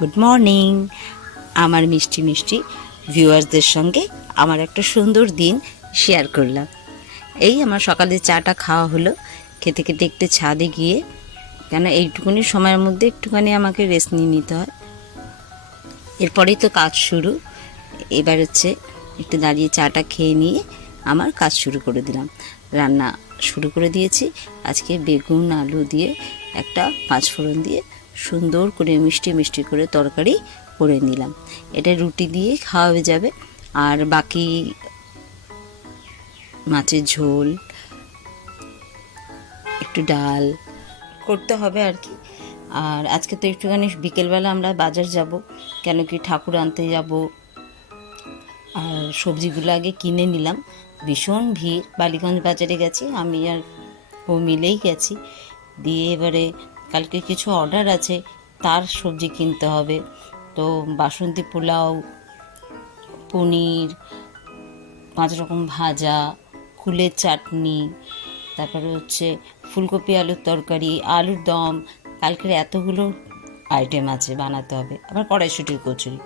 Good morning আমার মিষ্টি মিষ্টি ভিউয়ার্সদের সঙ্গে আমার একটা সুন্দর দিন শেয়ার করলাম। এই আমার সকালে চাটা খাওয়া হলো, খেতে খেতে একটু ছাদে গিয়ে, কেন এইটুকুনি সময়ের মধ্যে একটুখানি আমাকে রেস্ট নিয়ে নিতে হয়, এরপরেই তো কাজ শুরু। এবার হচ্ছে একটু দাঁড়িয়ে চাটা খেয়ে নিয়ে আমার কাজ শুরু করে দিলাম। রান্না শুরু করে দিয়েছি। আজকে বেগুন আলু দিয়ে একটা পাঁচফোড়ন দিয়ে সুন্দর করে মিষ্টি মিষ্টি করে তরকারি করে নিলাম। এটা রুটি দিয়ে খাওয়া যাবে। আর বাকি মাছের ঝোল, একটু ডাল করতে হবে আর কি। আর আজকে তো একটুখানি বিকেলবেলা আমরা বাজার যাব, কেন কি ঠাকুর আনতে যাব। আর সবজিগুলো আগে কিনে নিলাম। ভীষণ ভিড়, বালিগঞ্জ বাজারে গেছি, আমি আর ও মিলেই গেছি। দিয়ে এবারে কালকে কিছু অর্ডার আছে, তার সবজি কিনতে হবে। তো বাসন্তী পোলাও, পনির, 5 রকম ভাজা, কুলের চাটনি, তারপরে হচ্ছে ফুলকপি আলুর তরকারি, আলুর দম, কালকের এতগুলো আইটেম আছে বানাতে হবে। আবার কড়াইশুঁটির কচুরি।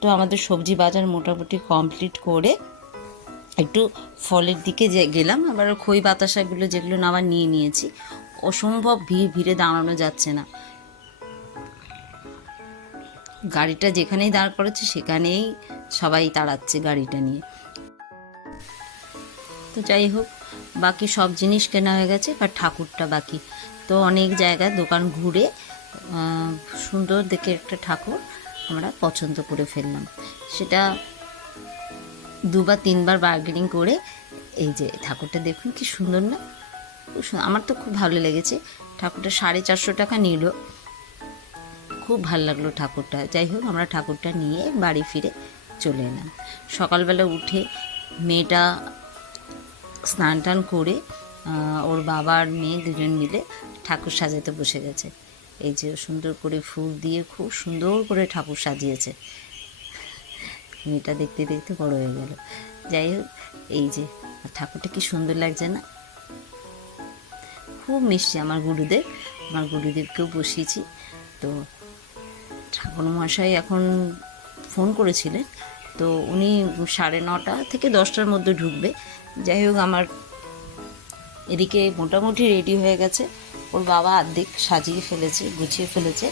তো আমাদের সবজি বাজার মোটামুটি কমপ্লিট করে একটু ফলের দিকে গেলাম। আবার খই বাতাসাগুলো যেগুলো না আবার নিয়ে নিয়েছি। অসম্ভব ভিড়ে দাঁড়ানো যাচ্ছে না, গাড়িটা যেখানেই দাঁড় করেছে সেখানেই সবাই তাড়াচ্ছে গাড়িটা নিয়ে। তো যাই হোক, বাকি সব জিনিস কেনা হয়ে গেছে, আর ঠাকুরটা বাকি। তো অনেক জায়গায় দোকান ঘুরে সুন্দর দেখে একটা ঠাকুর আমরা পছন্দ করে ফেললাম। সেটা 2 বা 3 বার বার্গেনিং করে, এই যে ঠাকুরটা দেখুন কি সুন্দর না, আমার তো খুব ভালো লেগেছে। ঠাকুরটা 450 টাকা নিল, খুব ভালো লাগলো ঠাকুরটা। যাই হোক, আমরা ঠাকুরটা নিয়ে বাড়ি ফিরে চলে এলাম। সকালবেলা উঠে মেয়েটা স্নান টান করে ওর বাবা আর মেয়ে দুজন মিলে ঠাকুর সাজাতে বসে গেছে। এই যে সুন্দর করে ফুল দিয়ে খুব সুন্দর করে ঠাকুর সাজিয়েছে। মেয়েটা দেখতে দেখতে বড় হয়ে গেল। যাই হোক, এই যে ঠাকুরটা কি সুন্দর লাগছে না, খুব মিষ্টি। আমার গুরুদেবকেও বসিয়েছি। তো ঠাকুর মশাই এখন ফোন করেছিলেন, তো উনি 9:30 থেকে 10টার মধ্যে ঢুকবে। যাই হোক, আমার এদিকে মোটামুটি রেডি হয়ে গেছে। ওর বাবা অর্ধেক সাজিয়ে ফেলেছে, গুছিয়ে ফেলেছে।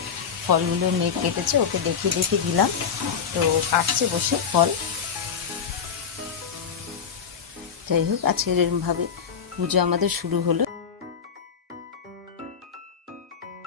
ফলগুলো মেঘ কেটেছে, ওকে দেখিয়ে দিলাম। তো কাটছে বসে ফল। যাই হোক, আজকের এরমভাবে পুজো আমাদের শুরু হলো।